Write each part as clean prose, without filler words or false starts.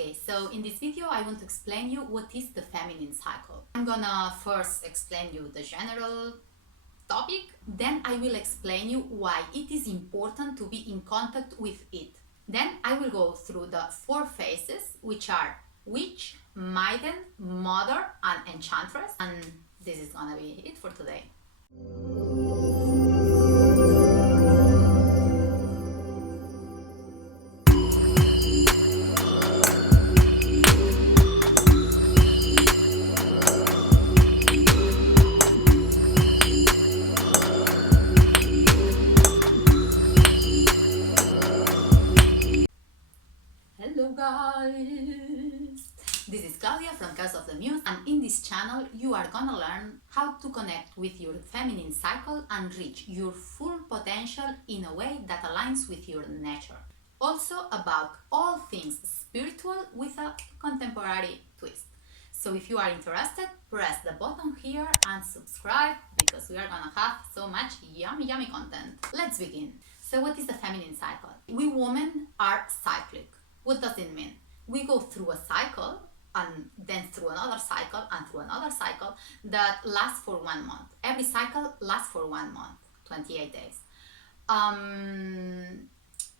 Okay, so in this video I want to explain you what is the feminine cycle. I'm gonna first explain you the general topic, then I will explain you why it is important to be in contact with it. Then I will go through the 4 phases, which are witch, maiden, mother, and enchantress, and this is gonna be it for today. Hello guys! This is Claudia from Cause of the Muse, and in this channel you are gonna learn how to connect with your feminine cycle and reach your full potential in a way that aligns with your nature. Also about all things spiritual with a contemporary twist. So if you are interested, press the button here and subscribe because we are gonna have so much yummy content. Let's begin. So what is the feminine cycle? We women are cyclic. What does it mean? We go through a cycle and then through another cycle and through another cycle that lasts for 1 month. Every cycle lasts for 1 month, 28 days.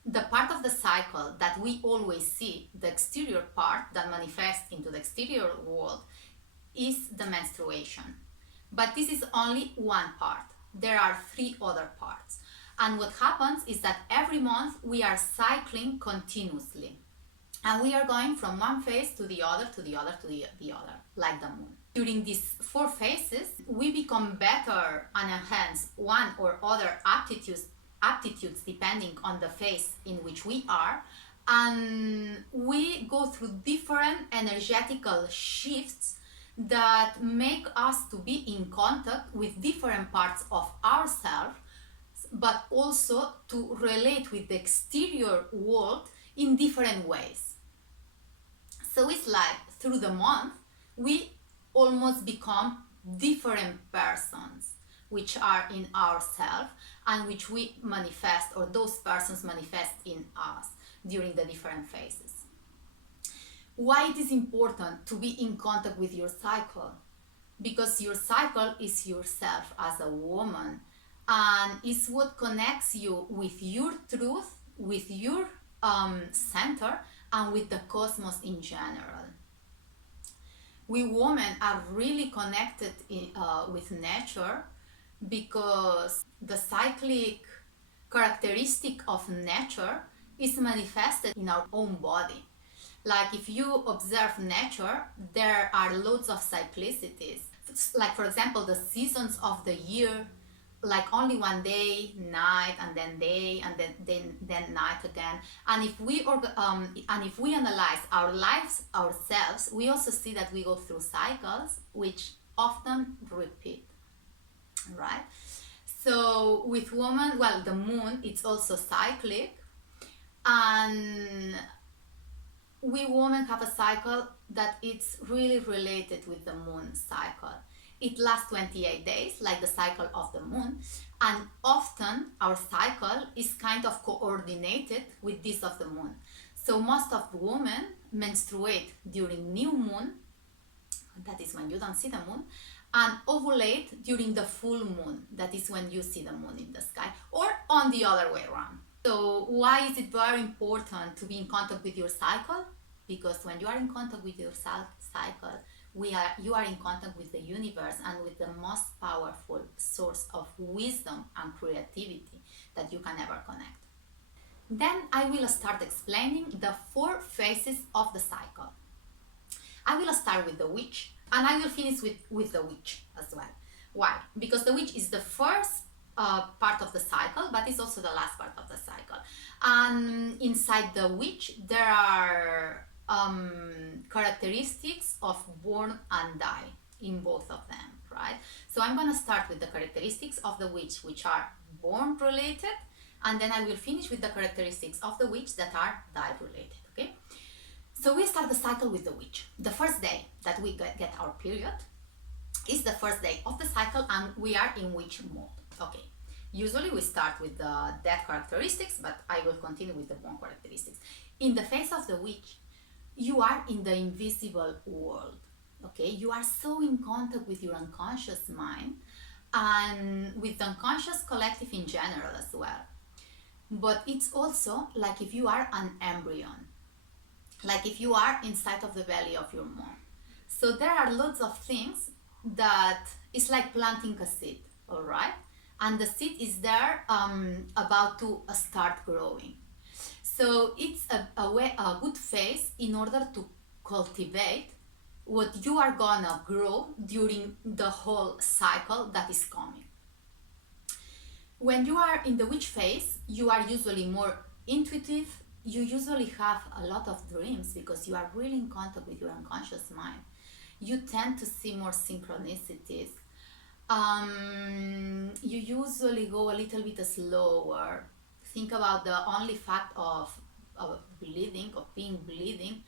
The part of the cycle that we always see, the exterior part that manifests into the exterior world, is the menstruation. But this is only one part. There are 3 other parts. And what happens is that every month we are cycling continuously. And we are going from one phase to the other, to the other, to the other, like the moon. During these 4 phases, we become better and enhance one or other aptitudes depending on the phase in which we are. And we go through different energetical shifts that make us to be in contact with different parts of ourselves, but also to relate with the exterior world in different ways. So it's like through the month, we almost become different persons, which are in ourselves and which we manifest, or those persons manifest in us during the different phases. Why it is important to be in contact with your cycle? Because your cycle is yourself as a woman, and is what connects you with your truth, with your center, and with the cosmos in general. We women are really connected with nature because the cyclic characteristic of nature is manifested in our own body. Like if you observe nature, there are loads of cyclicities. Like for example, the seasons of the year, like only one day, night, and then day, and then night again. And if we analyze our lives ourselves, we also see that we go through cycles which often repeat, right? So with women, well, the moon, it's also cyclic, and we women have a cycle that it's really related with the moon cycle. It lasts 28 days, like the cycle of the moon, and often our cycle is kind of coordinated with this of the moon. So most of women menstruate during new moon, that is when you don't see the moon, and ovulate during the full moon, that is when you see the moon in the sky, or on the other way around. So why is it very important to be in contact with your cycle? Because when you are in contact with your cycle, you are in contact with the universe and with the most powerful source of wisdom and creativity that you can ever connect. Then I will start explaining the 4 phases of the cycle. I will start with the witch, and I will finish with the witch as well. Why? Because the witch is the first part of the cycle, but it's also the last part of the cycle. And inside the witch, there are characteristics of born and die in both of them, right? So I'm going to start with the characteristics of the witch, which are born related, and then I will finish with the characteristics of the witch that are die related, okay? So we start the cycle with the witch. The first day that we get our period is the first day of the cycle, and we are in witch mode, okay? Usually we start with the death characteristics, but I will continue with the born characteristics. In the phase of the witch, you are in the invisible world. Okay, you are so in contact with your unconscious mind and with the unconscious collective in general as well. But it's also like if you are an embryo, like if you are inside of the belly of your mom. So there are lots of things that it's like planting a seed, all right? And the seed is there about to start growing. So it's a good phase in order to cultivate what you are gonna grow during the whole cycle that is coming. When you are in the witch phase, you are usually more intuitive. You usually have a lot of dreams because you are really in contact with your unconscious mind. You tend to see more synchronicities. You usually go a little bit slower. Think about the only fact of bleeding, of being bleeding,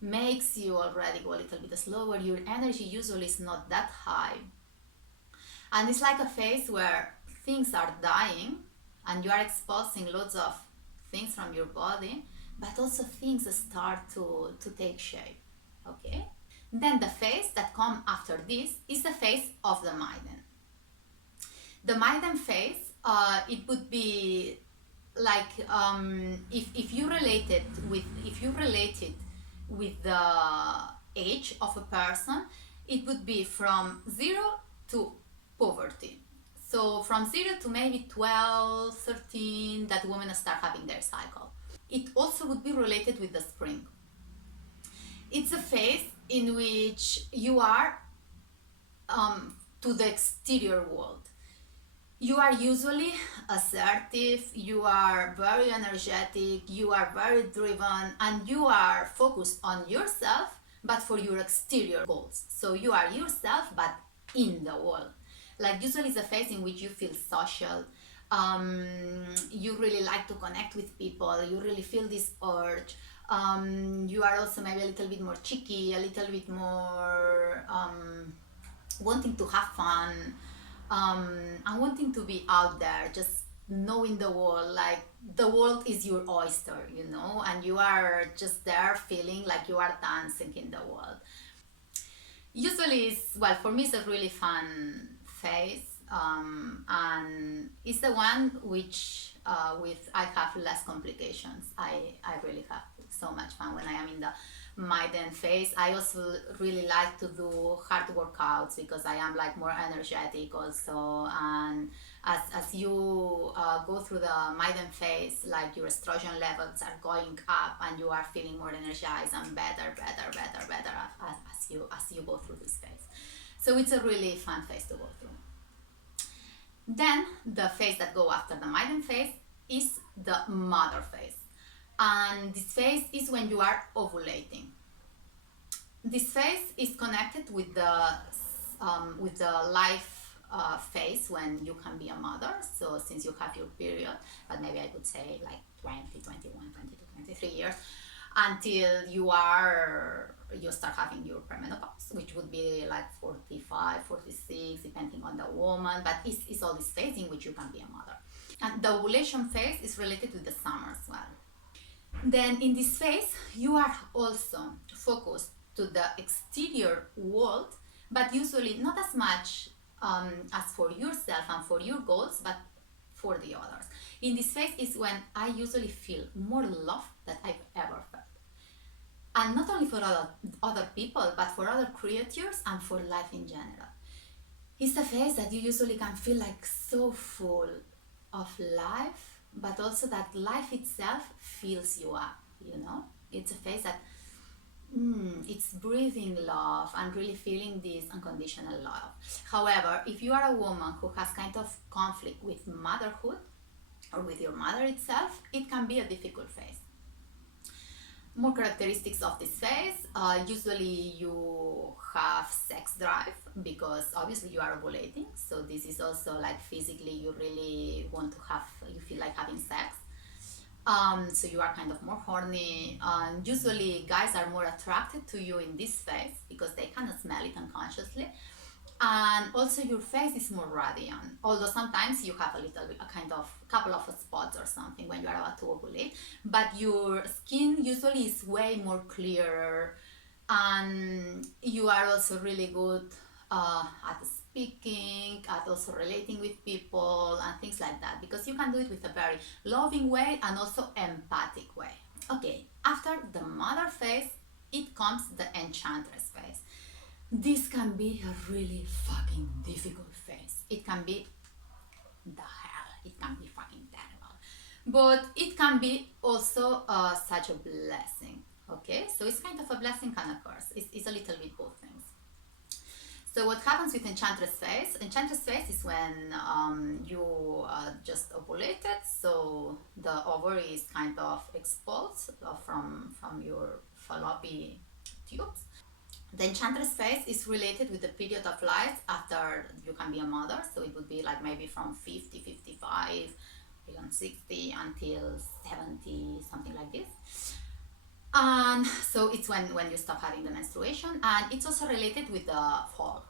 makes you already go a little bit slower. Your energy usually is not that high. And it's like a phase where things are dying and you are expulsing loads of things from your body, but also things start to take shape. Okay? Then the phase that comes after this is the phase of the maiden. The maiden phase, it would be like if you relate it with the age of a person, it would be from 0 to poverty. So from 0 to maybe 12, 13, that women start having their cycle. It also would be related with the spring. It's a phase in which you are to the exterior world. You are usually assertive, you are very energetic, you are very driven, and you are focused on yourself, but for your exterior goals. So you are yourself, but in the world. Like usually it's a phase in which you feel social, you really like to connect with people, you really feel this urge. You are also maybe a little bit more cheeky, a little bit more wanting to have fun, and wanting to be out there, just knowing the world, like the world is your oyster, and you are just there feeling like you are dancing in the world. Usually for me it's a really fun phase, and it's the one which with I have less complications. I really have so much fun when I am in the maiden phase. I also really like to do hard workouts because I am like more energetic also, and as you go through the maiden phase, like your estrogen levels are going up and you are feeling more energized and better as you go through this phase. So it's a really fun phase to go through. Then the phase that go after the maiden phase is the mother phase, and this phase is when you are ovulating. This phase is connected with the life phase when you can be a mother. So since you have your period, but maybe I would say like 20, 21, 22, 23 years until you start having your premenopause, which would be like 45, 46, depending on the woman, but it's all this phase in which you can be a mother. And the ovulation phase is related with the summer as well. Then in this phase, you are also focused to the exterior world, but usually not as much as for yourself and for your goals, but for the others. In this phase is when I usually feel more love than I've ever felt. And not only for other people, but for other creatures and for life in general. It's a phase that you usually can feel like so full of life, but also that life itself fills you up, It's a phase that it's breathing love and really feeling this unconditional love. However, if you are a woman who has kind of conflict with motherhood or with your mother itself, it can be a difficult phase. More characteristics of this phase, usually you have sex drive because obviously you are ovulating, so this is also like physically you really want to you feel like having sex. So you are kind of more horny. Usually guys are more attracted to you in this phase because they kind of smell it unconsciously. And also your face is more radiant, although sometimes you have a kind of couple of spots or something when you are about to ovulate, but your skin usually is way more clearer, and you are also really good at speaking, at also relating with people and things like that, because you can do it with a very loving way and also empathic way. Okay, after the mother phase, it comes the enchantress phase. This can be a really fucking difficult phase. It can be the hell. It can be fucking terrible. But it can be also such a blessing. Okay, so it's kind of a blessing and a curse. It's a little bit both things. So what happens with enchantress phase? Enchantress phase is when you just ovulated, so the ovary is kind of exposed from your fallopian tubes. The enchantress phase is related with the period of life after you can be a mother, so it would be like maybe from 50, 55, even 60 until 70, something like this. And so it's when you stop having the menstruation, and it's also related with the fall.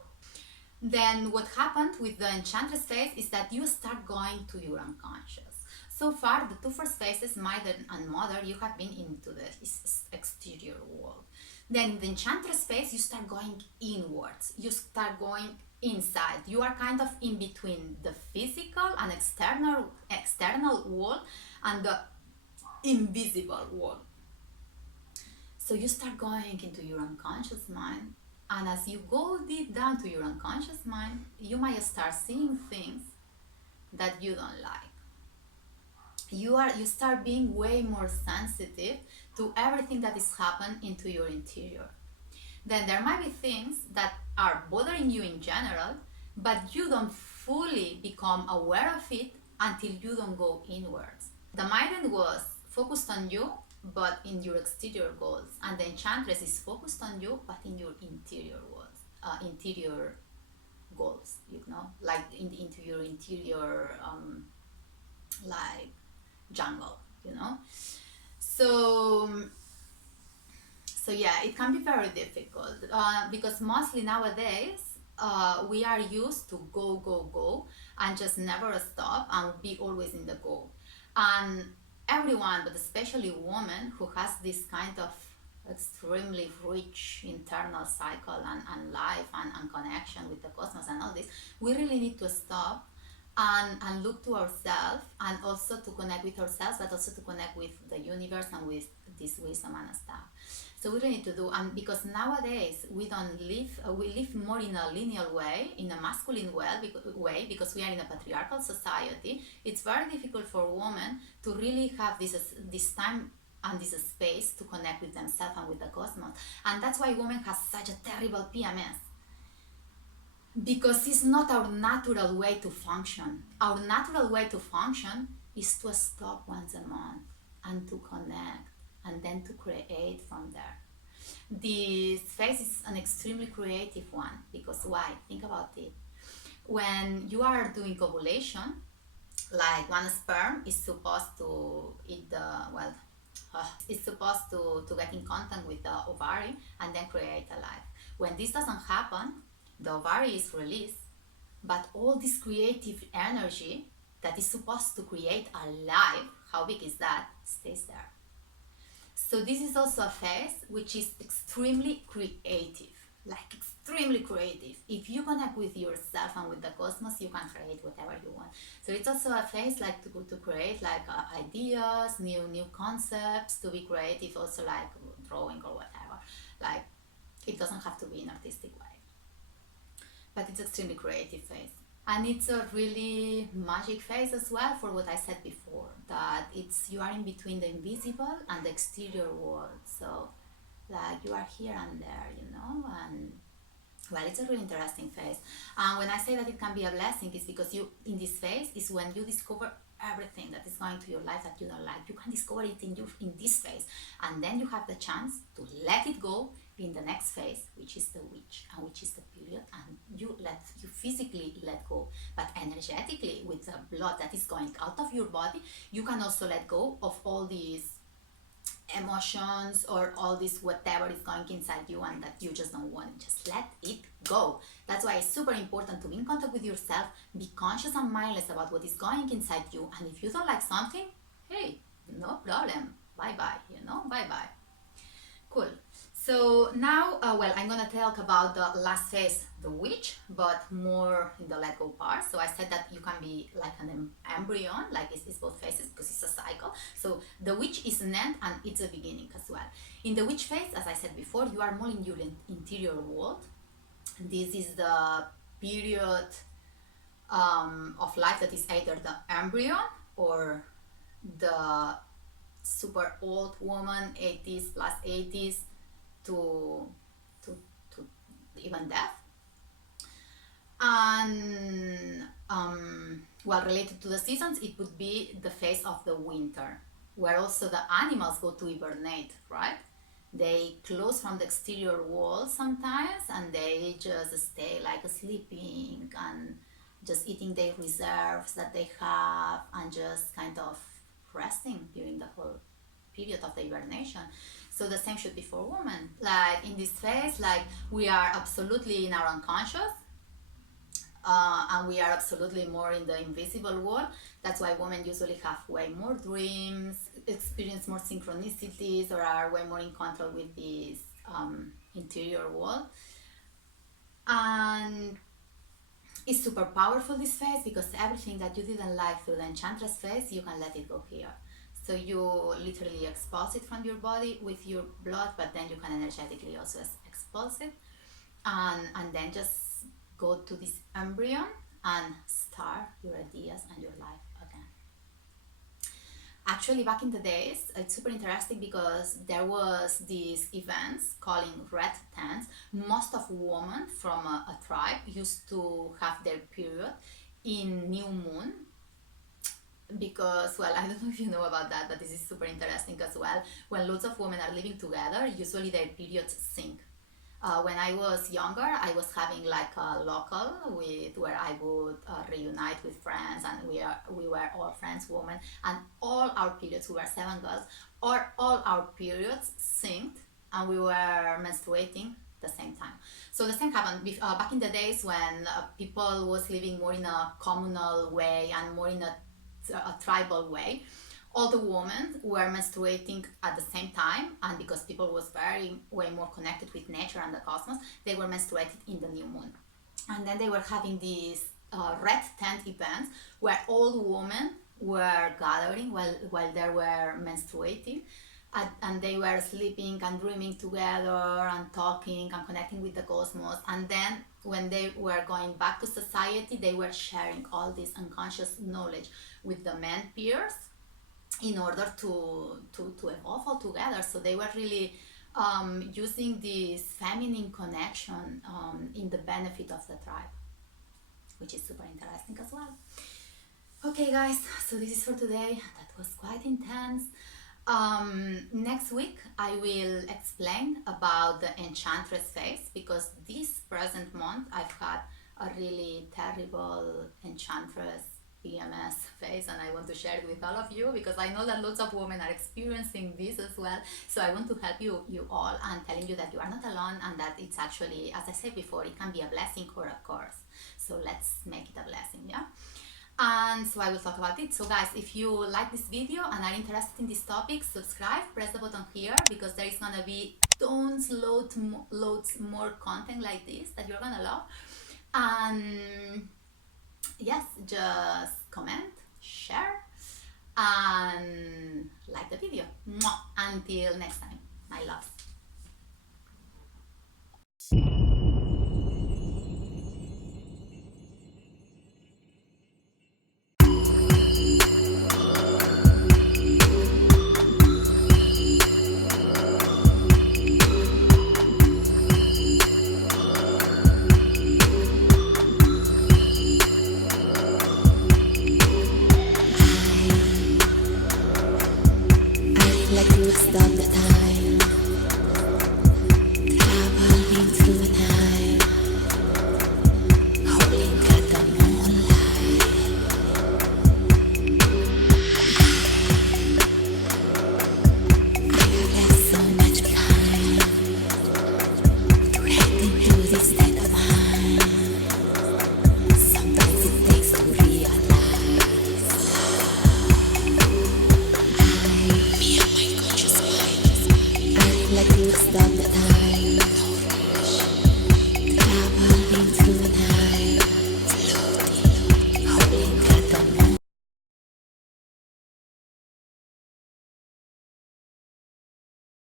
Then what happened with the enchantress phase is that you start going to your unconscious. So far, the two first phases, maiden and mother, you have been into the exterior world. Then in the enchantress phase, you start going inwards. You start going inside. You are kind of in between the physical and external world and the invisible world. So you start going into your unconscious mind, and as you go deep down to your unconscious mind, you might start seeing things that you don't like. You start being way more sensitive to everything that is happening into your interior. Then there might be things that are bothering you in general, but you don't fully become aware of it until you don't go inwards. The maiden was focused on you, but in your exterior goals, and the enchantress is focused on you, but in your interior goals, like into your interior, like jungle, So, so yeah, it can be very difficult because mostly nowadays we are used to go and just never stop and be always in the go. And everyone, but especially women who has this kind of extremely rich internal cycle and life and connection with the cosmos and all this, we really need to stop and look to ourselves, and also to connect with ourselves, but also to connect with the universe and with this wisdom and stuff. So we really need to do, and because nowadays we don't live, we live more in a linear way, in a masculine way, because we are in a patriarchal society. It's very difficult for women to really have this time and this space to connect with themselves and with the cosmos. And that's why women have such a terrible PMS, because it's not our natural way to function. Our natural way to function is to stop once a month and to connect, and then to create from there. This phase is an extremely creative one, because why? Think about it. When you are doing ovulation, like one sperm is supposed to eat it's supposed to get in contact with the ovary and then create a life. When this doesn't happen, the ovary is released, but all this creative energy that is supposed to create a life, how big is that, stays there. So this is also a phase which is extremely creative, like extremely creative. If you connect with yourself and with the cosmos, you can create whatever you want. So it's also a phase like to create like ideas, new concepts, to be creative, also like drawing or whatever. Like it doesn't have to be an artistic way, but it's extremely creative phase. And it's a really magic phase as well, for what I said before, that you are in between the invisible and the exterior world. So like you are here and there, and well, it's a really interesting phase. And when I say that it can be a blessing, is because you, in this phase, is when you discover everything that is going to your life that you don't like. You can discover it in this phase, and then you have the chance to let it go in the next phase, which is the witch, and which is the period, and you physically let go, but energetically, with the blood that is going out of your body, you can also let go of all these emotions or all this whatever is going inside you and that you just don't want it. Just let it go. That's why it's super important to be in contact with yourself, be conscious and mindless about what is going inside you, and if you don't like something, hey, no problem, bye bye, bye bye. Cool. So now, well, I'm gonna talk about the last phase, the witch, but more in the let go part. So I said that you can be like an embryo, like it's both phases because it's a cycle. So the witch is an end and it's a beginning as well. In the witch phase, as I said before, you are more in your interior world. This is the period of life that is either the embryo or the super old woman, 80s plus 80s to to to even death. And well, related to the seasons, it would be the phase of the winter, where also the animals go to hibernate, right? They close from the exterior world sometimes and they just stay like sleeping and just eating their reserves that they have and just kind of resting during the whole period of the hibernation. So the same should be for women. Like in this phase, like we are absolutely in our unconscious, and we are absolutely more in the invisible world. That's why women usually have way more dreams, experience more synchronicities, or are way more in control with this interior world. And it's super powerful, this phase, because everything that you didn't like through the enchantress phase, you can let it go here. So you literally expulse it from your body with your blood, but then you can energetically also expulse it, and then just go to this embryo and start your ideas and your life again. Actually, back in the days, it's super interesting because there was these events calling red tents. Most of women from a tribe used to have their period in new moon, because, well, I don't know if you know about that, but this is super interesting as well. When lots of women are living together, usually their periods sync. When I was younger, I was having like a local with where I would reunite with friends, and we were all friends, women, and all our periods, we were 7 girls, or all our periods synced, and we were menstruating the same time. So the same happened back in the days when people was living more in a communal way and more in a tribal way. All the women were menstruating at the same time, and because people was way more connected with nature and the cosmos, they were menstruated in the new moon. And then they were having these red tent events where all women were gathering while they were menstruating, and they were sleeping and dreaming together and talking and connecting with the cosmos. And then when they were going back to society, they were sharing all this unconscious knowledge with the men peers in order to evolve all together. So they were really using this feminine connection in the benefit of the tribe, which is super interesting as well. Okay, guys, so this is for today. That was quite intense. Next week I will explain about the enchantress phase, because this present month I've had a really terrible enchantress PMS phase, and I want to share it with all of you because I know that lots of women are experiencing this as well. So I want to help you all and telling you that you are not alone, and that it's actually, as I said before, it can be a blessing or a curse. So let's make it a blessing, yeah? And so I will talk about it. So guys, if you like this video and are interested in this topic, subscribe, press the button here, because there is gonna be loads more content like this that you're gonna love. And yes, just comment, share, and like the video. Until next time, my loves.